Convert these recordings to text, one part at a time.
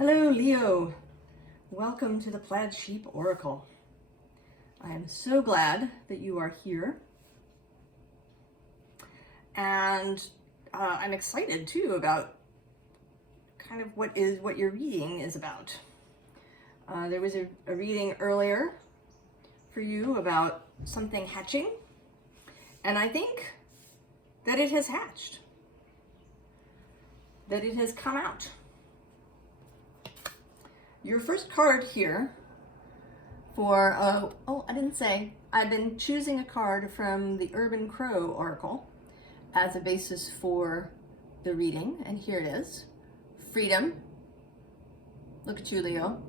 Hello, Leo. Welcome to the Plaid Sheep Oracle. I am so glad that you are here. And I'm excited too about kind of what your reading is about. There was a reading earlier for you about something hatching, and I think that it has hatched, that it has come out. Your first card here for, I didn't say, I've been choosing a card from the Urban Crow Oracle as a basis for the reading, and here it is. Freedom. Look at you, Leo,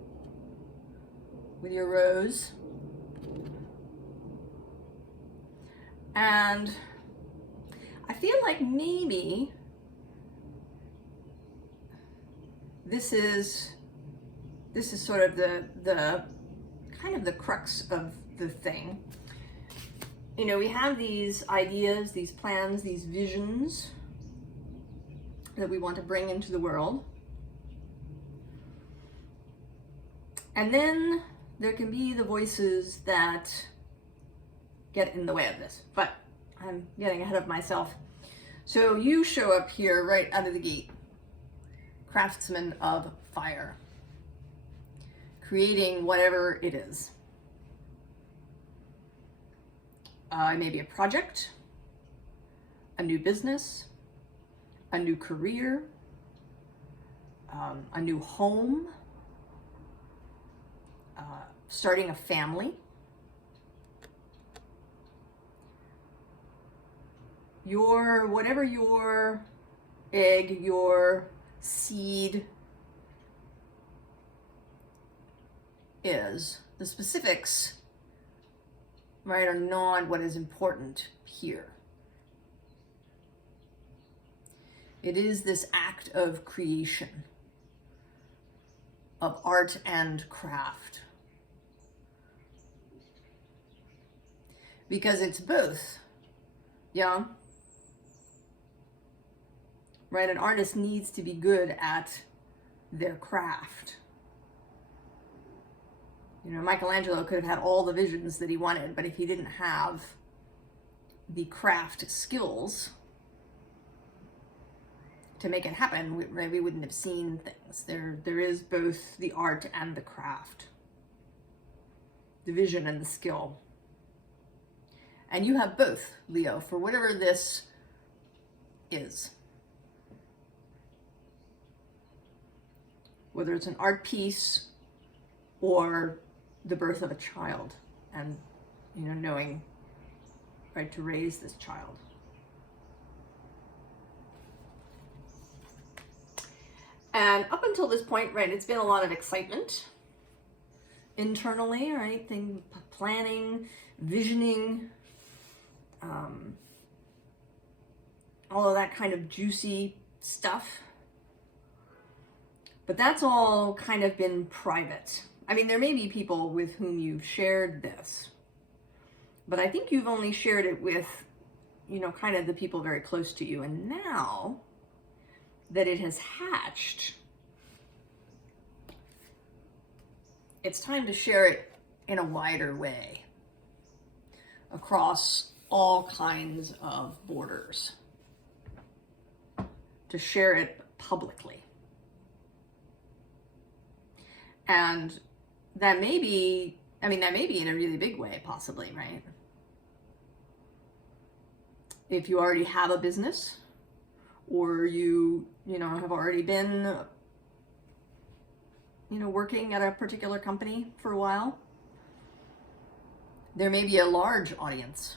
with your rose. And I feel like maybe this is sort of the kind of the crux of the thing. You know, we have these ideas, these plans, these visions that we want to bring into the world. And then there can be the voices that get in the way of this. But I'm getting ahead of myself. So you show up here right out of the gate. Craftsman of fire. Creating whatever it is. It may be a project, a new business, a new career, a new home, starting a family. Whatever your egg, your seed is, the specifics, right, are not what is important here. It is this act of creation, of art and craft. Because it's both, yeah? Right, an artist needs to be good at their craft. You know, Michelangelo could have had all the visions that he wanted, but if he didn't have the craft skills to make it happen, we wouldn't have seen things. There is both the art and the craft, the vision and the skill. And you have both, Leo, for whatever this is. Whether it's an art piece or the birth of a child, and, you know, knowing, right, to raise this child. And up until this point, right, it's been a lot of excitement internally, right, planning, visioning, all of that kind of juicy stuff. But that's all kind of been private. I mean, there may be people with whom you've shared this, but I think you've only shared it with, you know, kind of the people very close to you. And now that it has hatched, it's time to share it in a wider way across all kinds of borders, to share it publicly. And that may be, I mean, that may be in a really big way, possibly, right? If you already have a business, or you know, have already been, you know, working at a particular company for a while, there may be a large audience.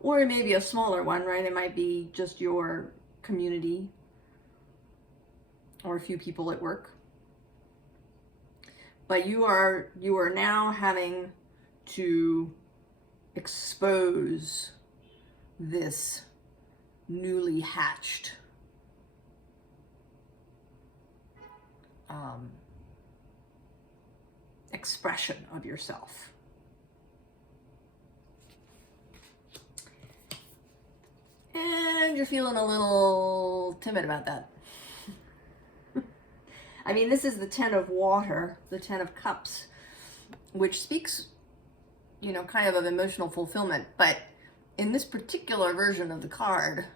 Or it may be a smaller one, right? It might be just your community or a few people at work. But you are now having to expose this newly hatched expression of yourself. And you're feeling a little timid about that. I mean, this is the 10 of water, the 10 of cups, which speaks, you know, kind of emotional fulfillment. But in this particular version of the card,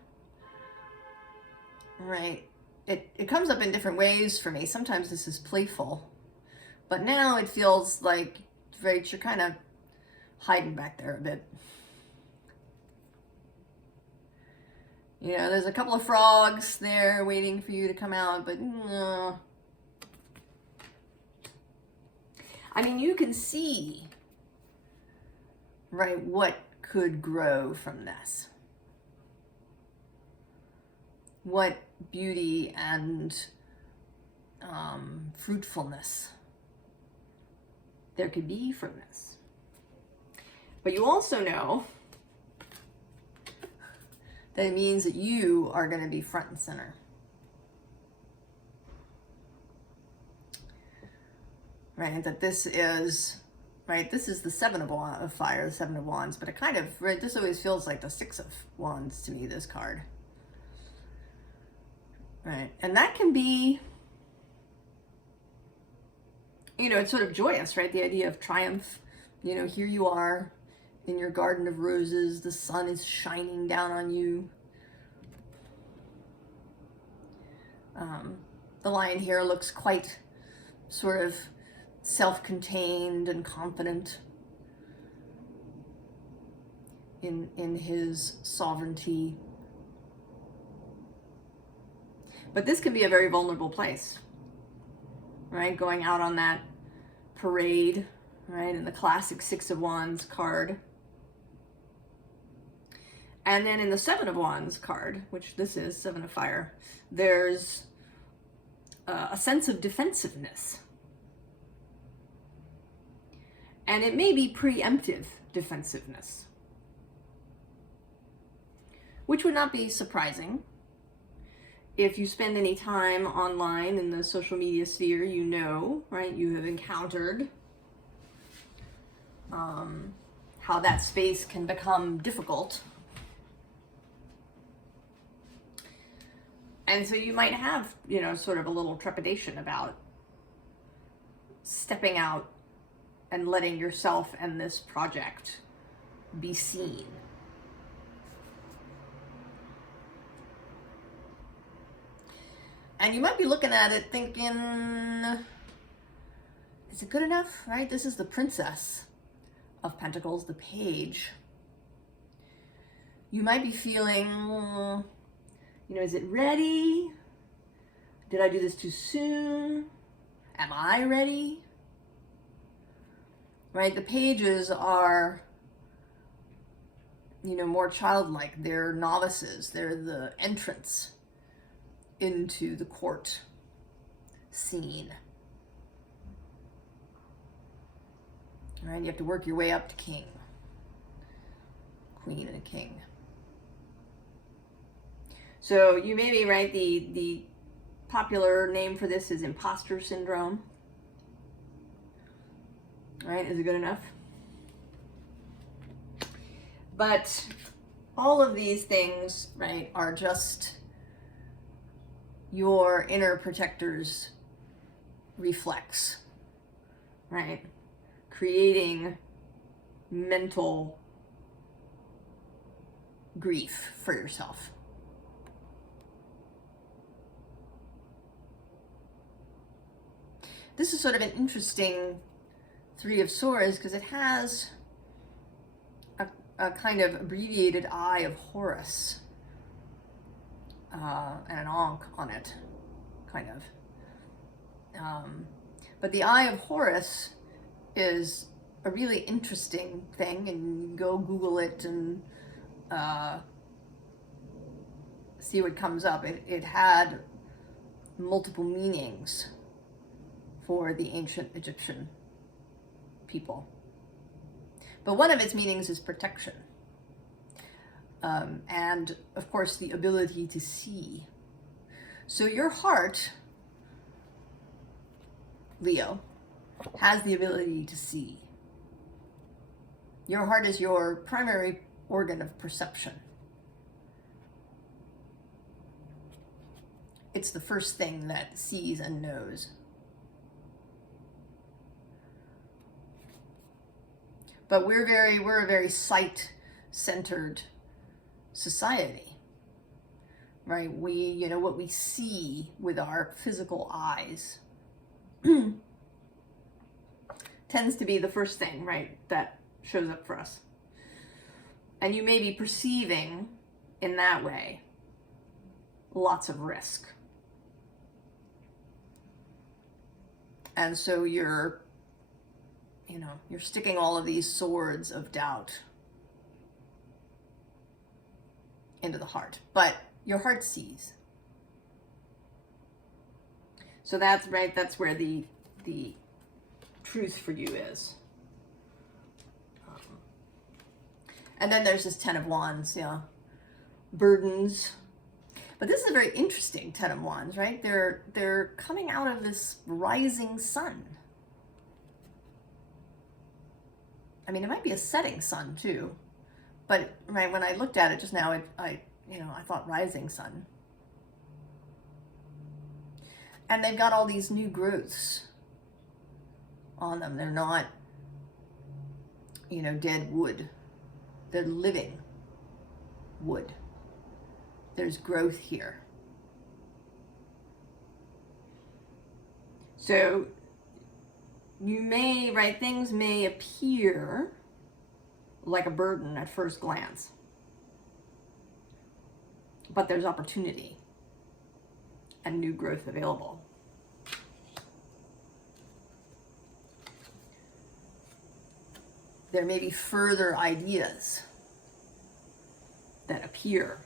right, it comes up in different ways for me. Sometimes this is playful, but now it feels like, right, you're kind of hiding back there a bit. You know, there's a couple of frogs there waiting for you to come out, but no. I mean, you can see, right, what could grow from this. What beauty and fruitfulness there could be from this. But you also know that it means that you are going to be front and center. Right, that this is, right, this is the 7 of fire, the 7 of wands, but it kind of, right, this always feels like the 6 of wands to me, this card. Right, and that can be, you know, it's sort of joyous, right? The idea of triumph. You know, here you are in your garden of roses, the sun is shining down on you. The lion here looks quite sort of self-contained and confident in his sovereignty. But this can be a very vulnerable place, right? Going out on that parade, right? In the classic 6 of wands card. And then in the 7 of wands card, which this is 7 of fire, there's a sense of defensiveness. And it may be preemptive defensiveness, which would not be surprising. If you spend any time online in the social media sphere, you know, right, you have encountered how that space can become difficult. And so you might have, you know, sort of a little trepidation about stepping out and letting yourself and this project be seen. And you might be looking at it thinking, is it good enough, right? This is the Princess of Pentacles, the Page. You might be feeling, you know, is it ready? Did I do this too soon? Am I ready? Right? The pages are, you know, more childlike. They're novices. They're the entrants into the court scene. Right? You have to work your way up to king, queen, and a king. So you may be right. The popular name for this is imposter syndrome. Right? Is it good enough? But all of these things, right, are just your inner protector's reflex, right? Creating mental grief for yourself. This is sort of an interesting 3 of Swords because it has a kind of abbreviated Eye of Horus and an Ankh on it, kind of. But the Eye of Horus is a really interesting thing, and you can go Google it and see what comes up. It had multiple meanings for the ancient Egyptian people. But one of its meanings is protection. And of course, the ability to see. So your heart, Leo, has the ability to see. Your heart is your primary organ of perception. It's the first thing that sees and knows. But we're a very sight-centered society, right? We, you know, what we see with our physical eyes tends to be the first thing, right, that shows up for us. And you may be perceiving in that way lots of risk. And so you're sticking all of these swords of doubt into the heart, but your heart sees. So that's right, that's where the truth for you is. And then there's this Ten of Wands, yeah, burdens. But this is a very interesting Ten of Wands, right? They're coming out of this rising sun. I mean, it might be a setting sun too, but right when I looked at it just now, I thought rising sun. And they've got all these new growths on them. They're not, dead wood. They're living wood. There's growth here. So you may, right, things may appear like a burden at first glance, but there's opportunity and new growth available. There may be further ideas that appear.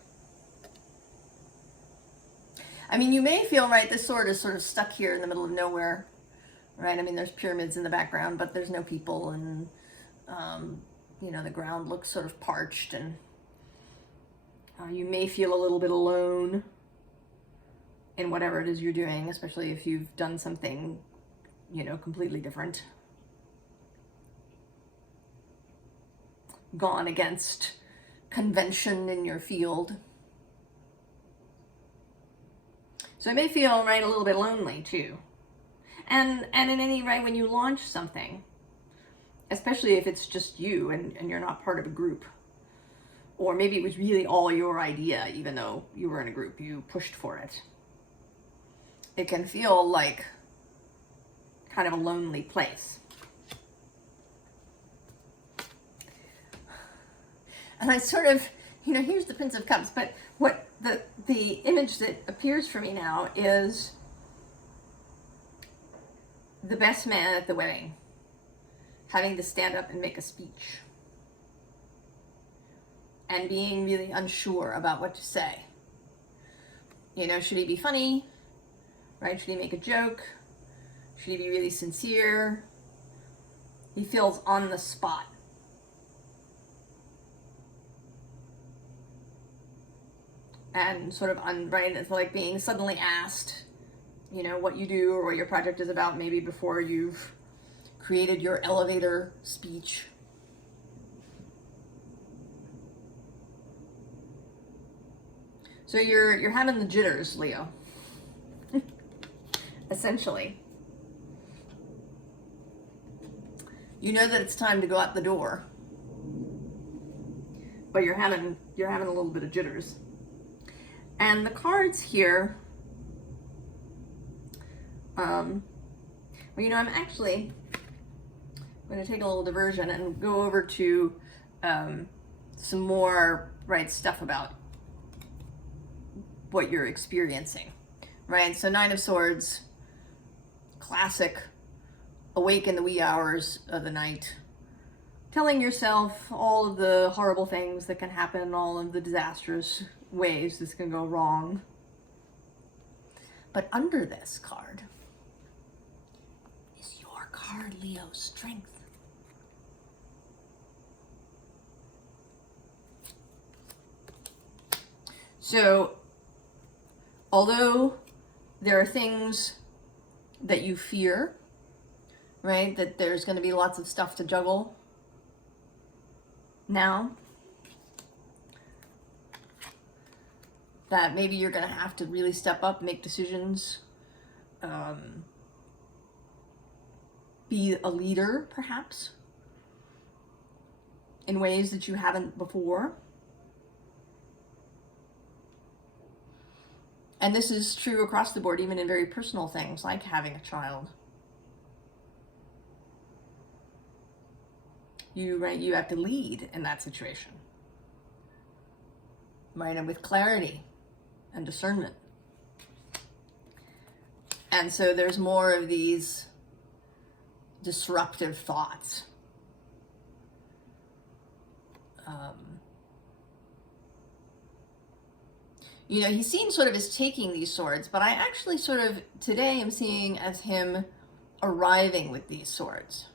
I mean, you may feel, right, this sword is sort of stuck here in the middle of nowhere, right? I mean, there's pyramids in the background, but there's no people, and, the ground looks sort of parched, and you may feel a little bit alone in whatever it is you're doing, especially if you've done something, completely different. Gone against convention in your field. So it may feel, right, a little bit lonely too. And in any, right, when you launch something, especially if it's just you and you're not part of a group, or maybe it was really all your idea, even though you were in a group, you pushed for it. It can feel like kind of a lonely place. And I sort of, here's the Prince of Cups, but what the image that appears for me now is the best man at the wedding having to stand up and make a speech and being really unsure about what to say. Should he be funny, right? Should he make a joke? Should he be really sincere? He feels on the spot. And sort of right, it's like being suddenly asked, what you do or what your project is about, maybe before you've created your elevator speech. So you're having the jitters, Leo. Essentially. You know that it's time to go out the door, but you're having a little bit of jitters. And the cards here, I'm actually going to take a little diversion and go over to some more, right, stuff about what you're experiencing, right? So Nine of Swords, classic, awake in the wee hours of the night, telling yourself all of the horrible things that can happen, all of the disastrous ways this can go wrong. But under this card is your card, Leo, Strength. So, although there are things that you fear, right, that there's going to be lots of stuff to juggle now, that maybe you're going to have to really step up, make decisions, be a leader, perhaps. in ways that you haven't before. And this is true across the board, even in very personal things like having a child. You have to lead in that situation, right? And with clarity and discernment. And so there's more of these disruptive thoughts. You know, he's seen sort of as taking these swords, but I actually sort of today am seeing as him arriving with these swords.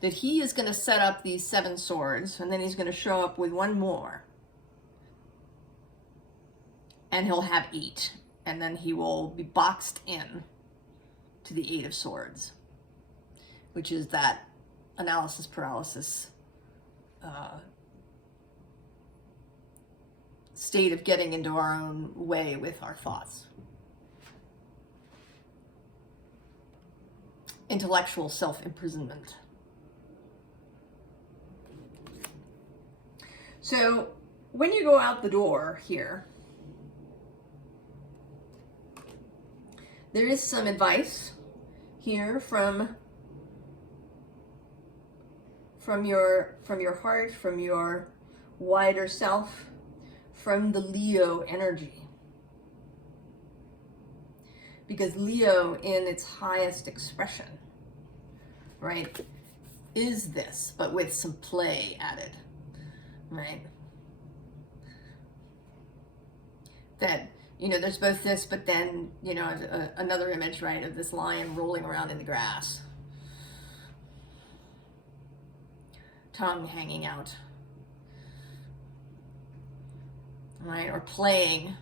That he is going to set up these 7 swords, and then he's going to show up with one more. And he'll have 8. And then he will be boxed in to the 8 of Swords, which is that analysis paralysis state of getting into our own way with our thoughts. Intellectual self-imprisonment. So when you go out the door here, there is some advice here from your heart, from your wider self, from the Leo energy. Because Leo in its highest expression, right, is this, but with some play added, right? That, you know, there's both this, but then, you know, another image, right, of this lion rolling around in the grass. Tongue hanging out. Right, or playing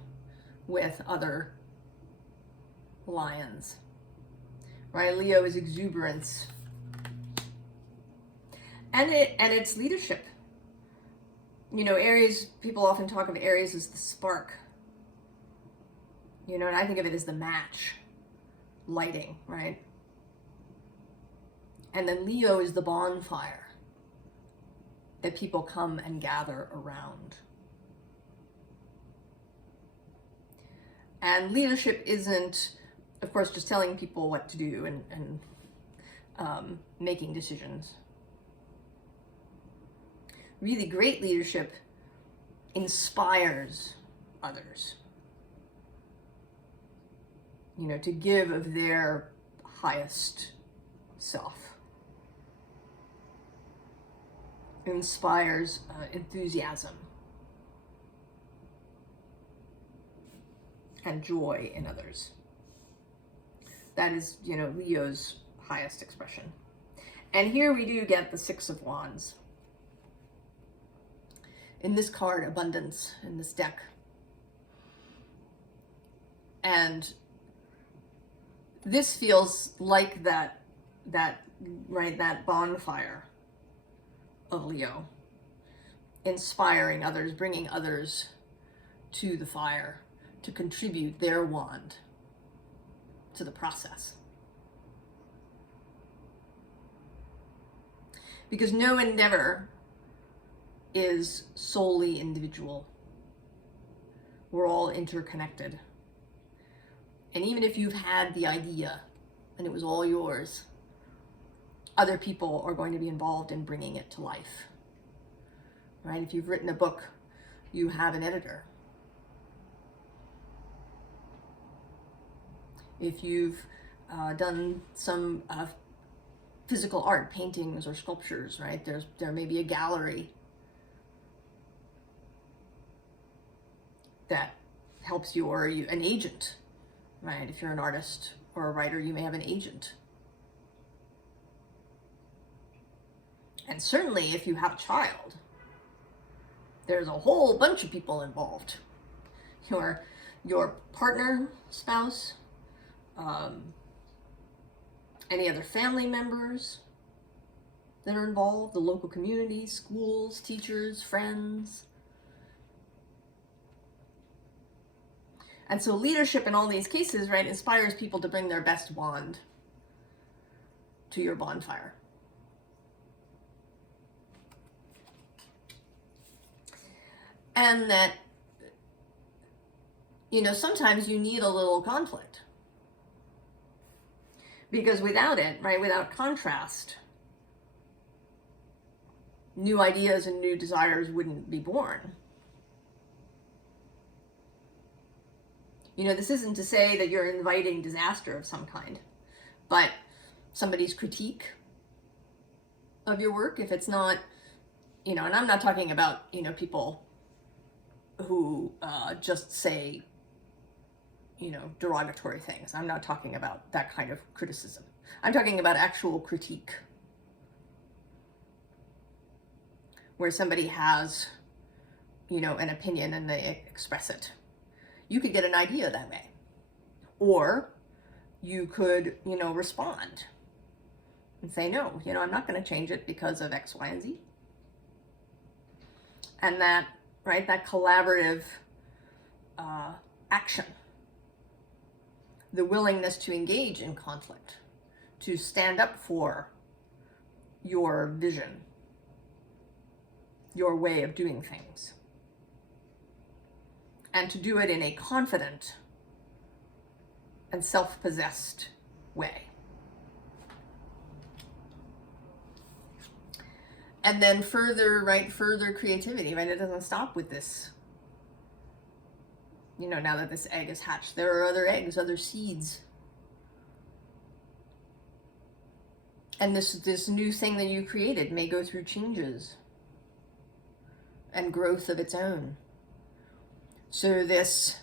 with other lions. Right, Leo is exuberance. And it's leadership. You know, Aries, people often talk of Aries as the spark. You know, and I think of it as the match, lighting, right? And then Leo is the bonfire that people come and gather around. And leadership isn't, of course, just telling people what to do and making decisions. Really great leadership inspires others, you know, to give of their highest self. It inspires enthusiasm and joy in others. That is, you know, Leo's highest expression. And here we do get the 6 of Wands. In this card, abundance, in this deck. And this feels like that bonfire of Leo, inspiring others, bringing others to the fire to contribute their wand to the process. Because no endeavor is solely individual. We're all interconnected. And even if you've had the idea and it was all yours, other people are going to be involved in bringing it to life. Right? If you've written a book, you have an editor. If you've done some physical art, paintings or sculptures, right? There may be a gallery that helps you, or an agent, right? If you're an artist or a writer, you may have an agent. And certainly if you have a child, there's a whole bunch of people involved. Your partner, spouse, any other family members that are involved, the local community, schools, teachers, friends. And so leadership in all these cases, right, inspires people to bring their best wand to your bonfire. And that, you know, sometimes you need a little conflict. Because without it, right, without contrast, new ideas and new desires wouldn't be born. You know, this isn't to say that you're inviting disaster of some kind, but somebody's critique of your work, if it's not, you know, and I'm not talking about, you know, people who just say, you know, derogatory things. I'm not talking about that kind of criticism. I'm talking about actual critique, where somebody has, you know, an opinion and they express it. You could get an idea that way. Or you could, you know, respond and say, no, you know, I'm not going to change it because of X, Y, and Z. And that, right, that collaborative action, the willingness to engage in conflict, to stand up for your vision, your way of doing things, and to do it in a confident and self-possessed way. And then further, right, further creativity, right? It doesn't stop with this. You know, now that this egg is hatched, there are other eggs, other seeds. And this new thing that you created may go through changes and growth of its own. So this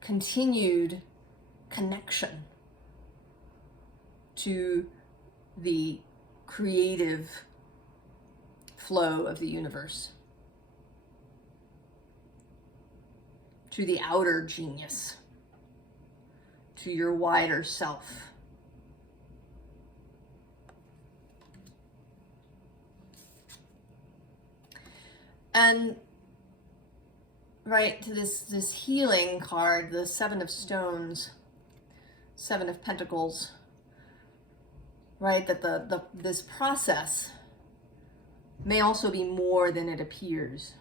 continued connection to the creative flow of the universe, to the outer genius, to your wider self. And right to this healing card, the Seven of Stones, Seven of Pentacles, right, that this process may also be more than it appears.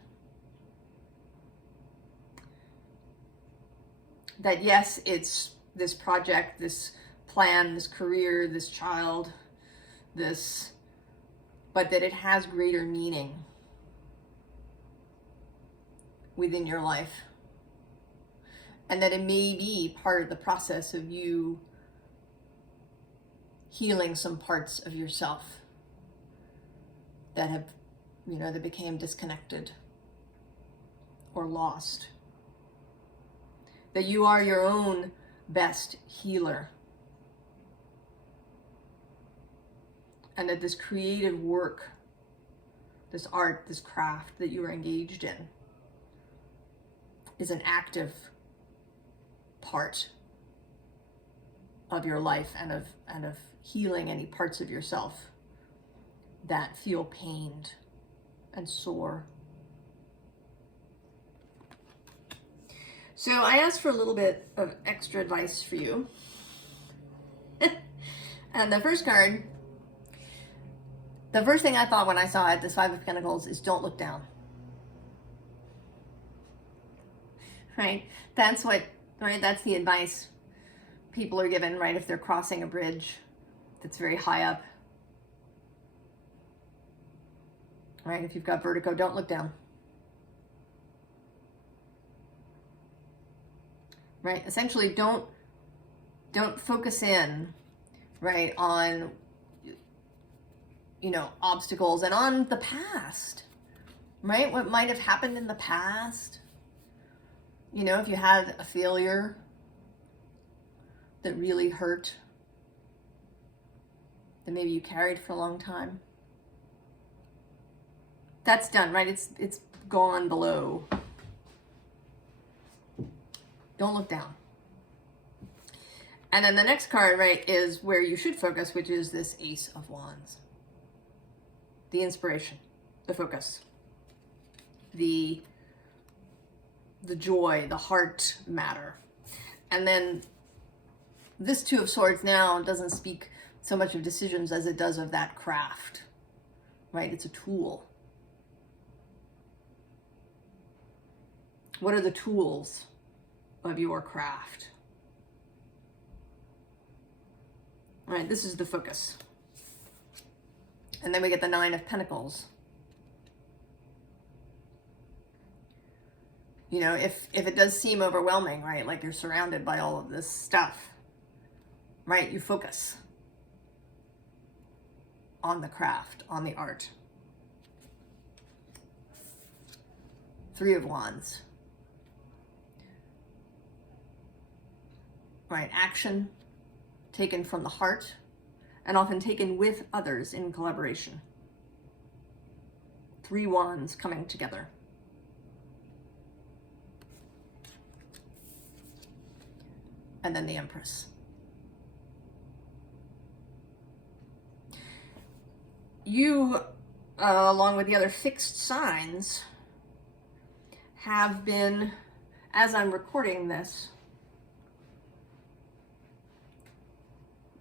That yes, it's this project, this plan, this career, this child, this, but that it has greater meaning within your life. And that it may be part of the process of you healing some parts of yourself that have, you know, that became disconnected or lost. That you are your own best healer. And that this creative work, this art, this craft that you are engaged in is an active part of your life and of healing any parts of yourself that feel pained and sore. So I asked for a little bit of extra advice for you. And the first card, the first thing I thought when I saw it, this Five of Pentacles, is don't look down. Right? That's what, right? That's the advice people are given, right? If they're crossing a bridge that's very high up. Right? If you've got vertigo, don't look down. Right? Essentially, don't focus in, right, on, you know, obstacles and on the past, right? What might have happened in the past. You know, if you had a failure that really hurt, that maybe you carried for a long time. That's done, right? It's gone below. Don't look down. And then the next card, right, is where you should focus, which is this Ace of Wands. The inspiration, the focus, the joy, the heart matter. And then this Two of Swords now doesn't speak so much of decisions as it does of that craft, right? It's a tool. What are the tools of your craft? All right, this is the focus. And then we get the Nine of Pentacles. You know, if it does seem overwhelming, right, like you're surrounded by all of this stuff, right, you focus on the craft, on the art. Three of Wands. Right, action taken from the heart and often taken with others in collaboration. Three Wands coming together. And then the Empress. You, along with the other fixed signs, have been, as I'm recording this,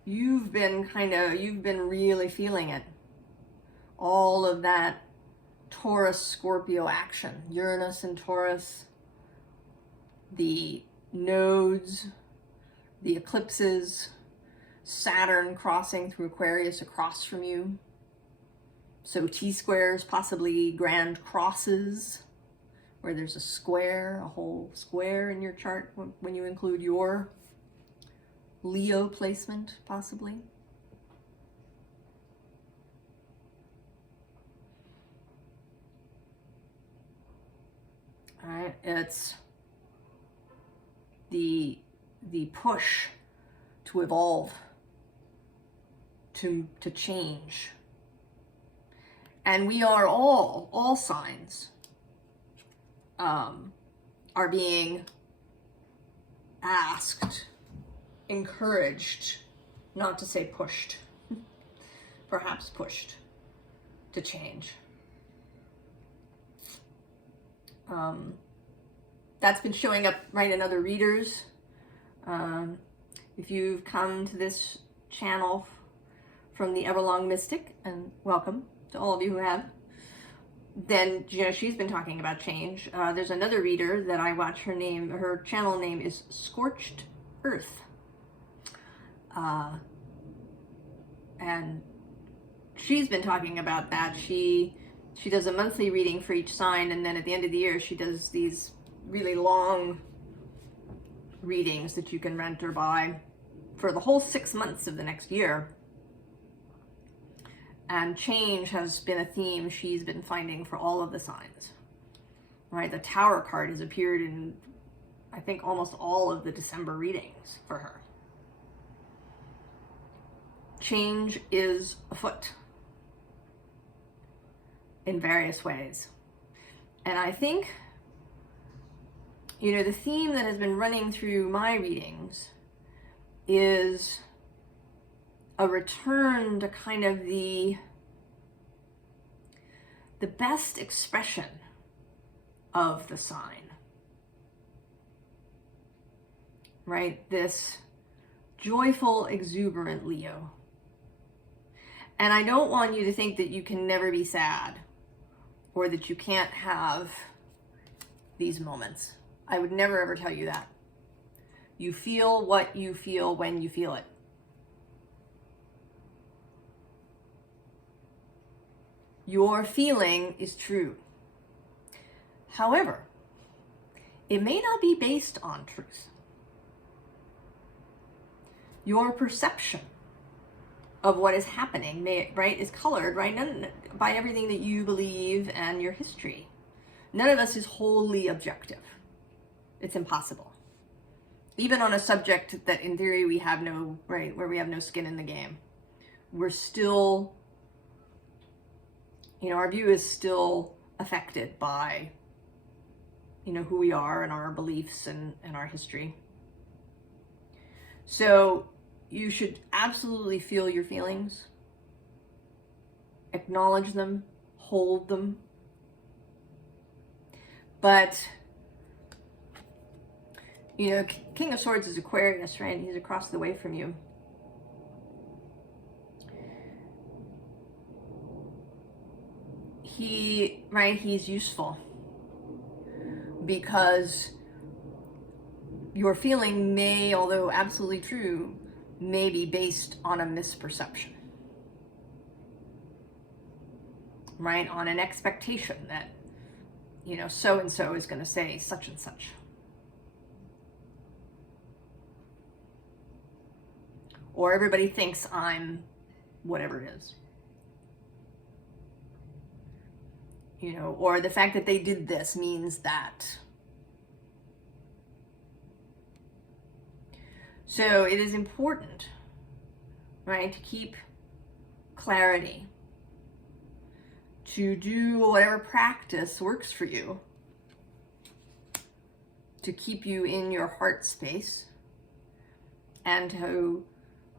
you've been really feeling it. All of that Taurus, Scorpio action. Uranus and Taurus, the nodes, the eclipses, Saturn crossing through Aquarius across from you. So T-squares, possibly grand crosses, where there's a square, a whole square in your chart when you include your Leo placement, possibly. All right, it's the push to evolve, to change. And we are all signs are being asked, encouraged, not to say pushed, perhaps pushed to change. That's been showing up right in other readers. If you've come to this channel from the Everlong Mystic, and welcome to all of you who have, then you know she's been talking about change. There's another reader that I watch. Her channel name is Scorched Earth, and she's been talking about that. She does a monthly reading for each sign, and then at the end of the year she does these really long readings that you can rent or buy for the whole 6 months of the next year. And change has been a theme she's been finding for all of the signs. Right, the Tower card has appeared in, I think, almost all of the December readings for her. Change is afoot in various ways. And I think, you know, the theme that has been running through my readings is a return to kind of the best expression of the sign, right? This joyful, exuberant Leo. And I don't want you to think that you can never be sad or that you can't have these moments. I would never ever tell you that. You feel what you feel when you feel it. Your feeling is true. However, it may not be based on truth. Your perception of what is happening is colored, right, by everything that you believe and your history. None of us is wholly objective. It's impossible. Even on a subject that in theory we have no, right, where we have no skin in the game, we're still, you know, our view is still affected by, you know, who we are and our beliefs and our history. So you should absolutely feel your feelings, acknowledge them, hold them. But, you know, King of Swords is Aquarius, right? He's across the way from you. He's useful. because your feeling may, although absolutely true, may be based on a misperception, right? On an expectation that, you know, so-and-so is going to say such and such. Or everybody thinks I'm whatever it is. You know, or the fact that they did this means that. So it is important, right, to keep clarity, to do whatever practice works for you, to keep you in your heart space, and to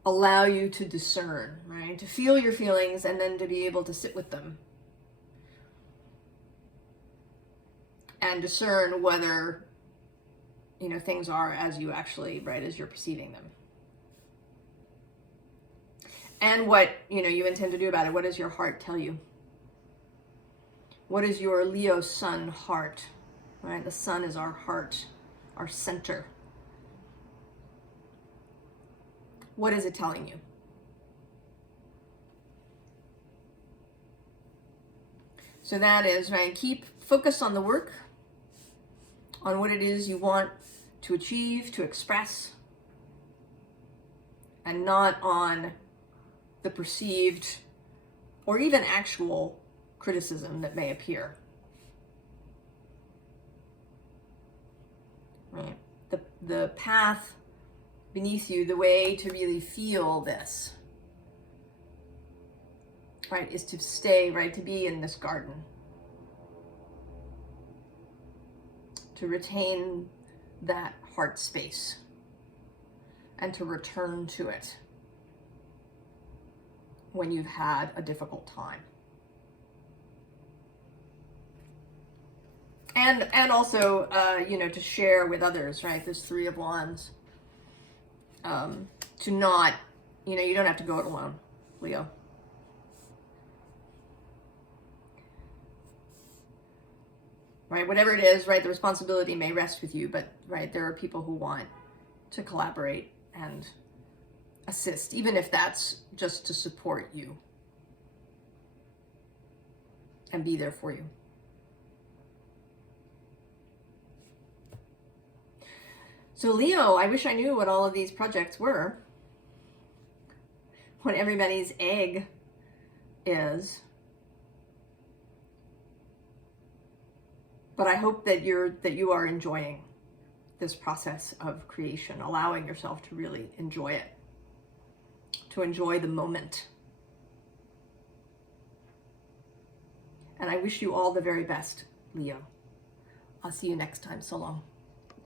allow you to discern, right, to feel your feelings and then to be able to sit with them and discern whether, you know, things are as you actually, right, as you're perceiving them. And what, you know, you intend to do about it. What does your heart tell you? What is your Leo sun heart, right? The sun is our heart, our center. What is it telling you? So that is, right, keep focus on the work, on what it is you want to achieve, to express, and not on the perceived or even actual criticism that may appear. Right? The path beneath you, the way to really feel this, right, is to stay, right, to be in this garden, to retain that heart space and to return to it when you've had a difficult time. And also, you know, to share with others, right, this Three of Wands. To not, you know, you don't have to go it alone, Leo. Right, whatever it is, right, the responsibility may rest with you, but, right, there are people who want to collaborate and assist, even if that's just to support you and be there for you. So Leo, I wish I knew what all of these projects were, what everybody's egg is. But I hope that you are enjoying this process of creation, allowing yourself to really enjoy it, to enjoy the moment. And I wish you all the very best, Leo. I'll see you next time. So long.